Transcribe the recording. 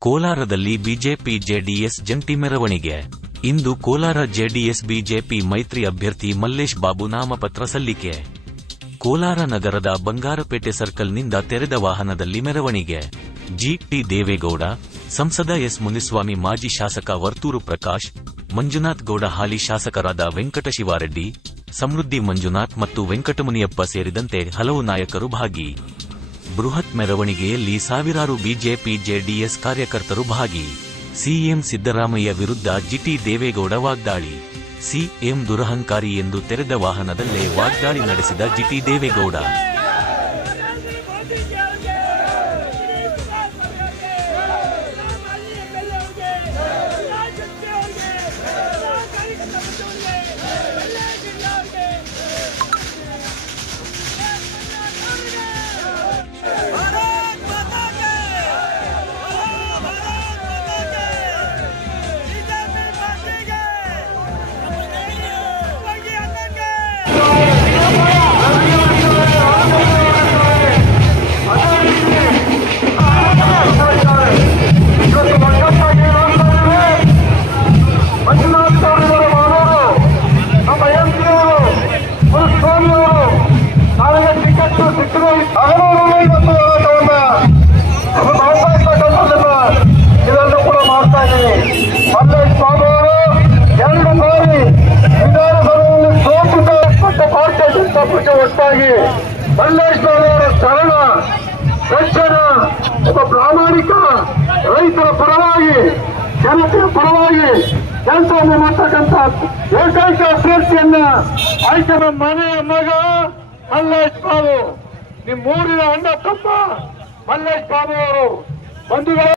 ಕೋಲಾರದಲ್ಲಿ BJP JDS ಜಂಟಿ ಮೆರವಣಿಗೆ. ಇಂದು ಕೋಲಾರ ಜೆಡಿಎಸ್ ಬಿಜೆಪಿ ಮೈತ್ರಿ ಅಭ್ಯರ್ಥಿ ಮಲ್ಲೇಶ್ ಬಾಬು ನಾಮಪತ್ರ ಸಲ್ಲಿಕೆ. ಕೋಲಾರ ನಗರದ ಬಂಗಾರಪೇಟೆ ಸರ್ಕಲ್ನಿಂದ ತೆರೆದ ವಾಹನದಲ್ಲಿ ಮೆರವಣಿಗೆ. ಜಿಟಿ ದೇವೇಗೌಡ, ಸಂಸದ ಎಸ್. ಮುನಿಸ್ವಾಮಿ, ಮಾಜಿ ಶಾಸಕ ವರ್ತೂರು ಪ್ರಕಾಶ್, ಮಂಜುನಾಥ್ ಗೌಡ ಹಾಲಿ ಶಾಸಕರಾದ ವೆಂಕಟಶಿವಾರೆಡ್ಡಿ, ಸಮೃದ್ಧಿ ಮಂಜುನಾಥ್ ಮತ್ತು ವೆಂಕಟಮುನಿಯಪ್ಪ ಸೇರಿದಂತೆ ಹಲವು ನಾಯಕರು ಭಾಗಿ. ಬೃಹತ್ ಮೆರವಣಿಗೆಯಲ್ಲಿ ಸಾವಿರಾರು ಬಿಜೆಪಿ, ಜೆಡಿಎಸ್ ಕಾರ್ಯಕರ್ತರು ಭಾಗಿ. ಸಿಎಂ ಸಿದ್ದರಾಮಯ್ಯ ವಿರುದ್ಧ ಜಿಟಿ ದೇವೇಗೌಡ ವಾಗ್ದಾಳಿ. ಸಿಎಂ ದುರಹಂಕಾರಿ ಎಂದು ತೆರೆದ ವಾಹನದಲ್ಲೇ ವಾಗ್ದಾಳಿ ನಡೆಸಿದ ಜಿಟಿ ದೇವೇಗೌಡ. ಜನತಾ ಮಲ್ಲೇಶ್ವರ ಒಟ್ಟಾಗಿ ಮಲ್ಲೇಶ್ ಬಾಬು ಅವರ ಶರಣ ಸಜ್ಜನ ಒಬ್ಬ ಪ್ರಾಮಾಣಿಕ ರೈತರ ಪರವಾಗಿ, ಜನತೆಯ ಪರವಾಗಿ ಕೆಲಸವನ್ನು ಮಾಡ್ತಕ್ಕಂಥ ಏಕೈಕ ಅಭ್ಯರ್ಥಿಯನ್ನ ಆಯ್ಕೆ ಮನೆಯ ಮಗ ಮಲ್ಲೇಶ್ ಬಾಬು. ನಿಮ್ಮೂರಿನ ಅಣ್ಣ ತಮ್ಮ ಮಲ್ಲೇಶ್ ಬಾಬು ಅವರು ಬಂಧುಗಳು.